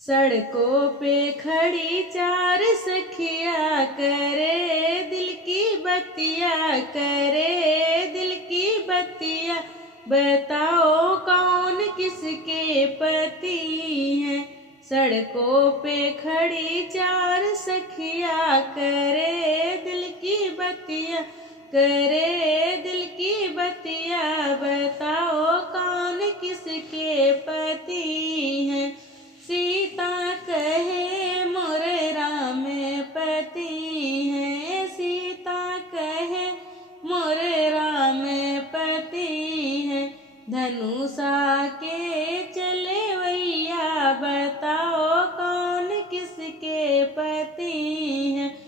सड़कों पे खड़ी चार सखिया करे दिल की बत्तिया, करे दिल की बत्तिया। बताओ कौन किसके पति हैं। सड़कों पे खड़ी चार सखिया करे दिल की बत्तिया, करे दिल की बत्तिया। बताओ कौन किसके पति हैं। सीता कहे मोरे राम पति हैं, सीता कहे मोरे राम पति हैं। धनुषा के चले वैया, बताओ कौन किसके पति हैं।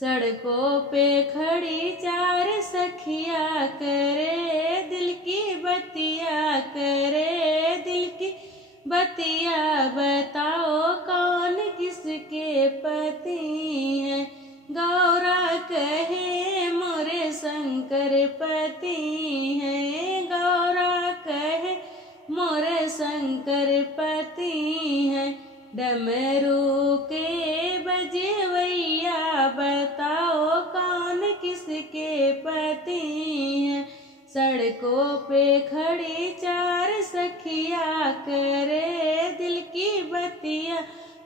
सड़कों पे खड़ी चार सखिया करे दिल की बत्तिया, करे दिल की बतिया। बताओ कौन किसके पति हैं। गौरा कहे मोरे शंकर पति हैं, गौरा कहे मोरे शंकर पति हैं। डमरू के बजे वैया, बताओ कौन किसके पति हैं। सड़कों पे खड़ी चार सखिया करे दिल की बत्तिया,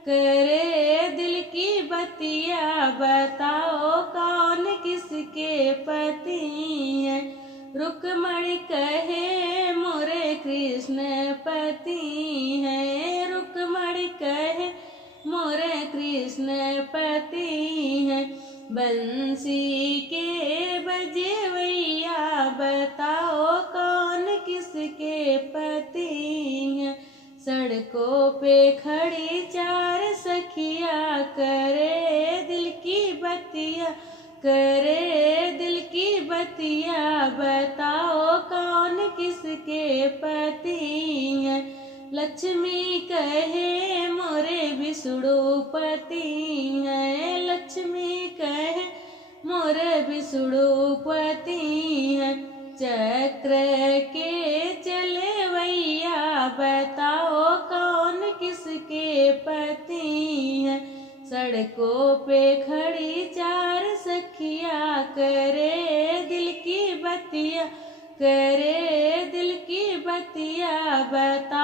करे दिल की बत्तिया। बताओ कौन किसके पति हैं। रुक्मणी कहे मोरे कृष्ण पति हैं, रुक्मणी कहे मोरे कृष्ण पति हैं। बंसी के बजे वैया, बताओ कौन किसके पति हैं। सड़कों पे खड़ी चार सखिया करे दिल की बत्तिया, करे दिल की बत्तिया। बताओ कौन किसके पति हैं। लक्ष्मी कहे मोरे विष्णु पति हैं, लक्ष्मी कहे मोरे विष्णु पति हैं। चक्र के चले वैया, बताओ कौन किसके पति हैं। सड़कों पे खड़ी चार सखिया करे दिल की बत्तिया, करे दिल की बत्तिया। बता